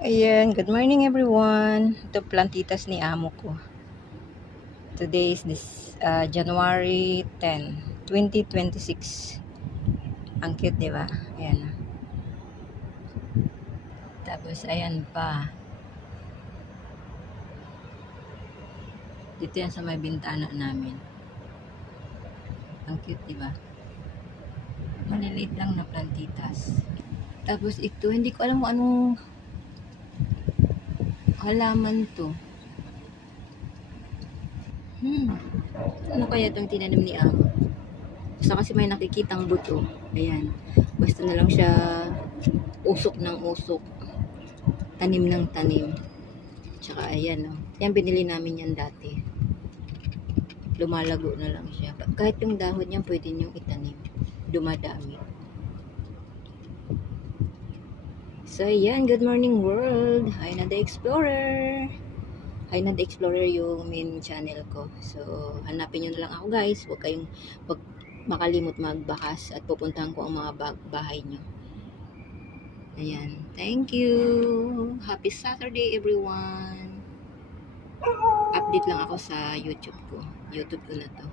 Ayan, good morning everyone. Ito plantitas ni amo ko. Today is January 10, 2026. Ang cute, di ba? Ayan. Tapos ayan pa. Dito yan sa may bintana namin. Ang cute, di ba? Maliliit lang na plantitas. Tapos ito, hindi ko alam kung anong halaman to. Ano kaya itong tinanim ni amo? Basta kasi may nakikitang buto. Ayan. Basta na lang siya usok ng usok. Tanim ng tanim. Tsaka ayan, oh. Yan, binili namin yan dati. Lumalago na lang siya. Kahit yung dahon niya, pwede niyong itanim. Dumadami. So, ayan. Good morning, world. Hi na the Explorer. Hi na the Explorer yung main channel ko. So, hanapin nyo na lang ako, guys. Huwag kayong makalimot magbakas at pupuntahan ko ang mga bahay nyo. Ayan. Thank you. Happy Saturday, everyone. Update lang ako sa YouTube ko. YouTube ko na to.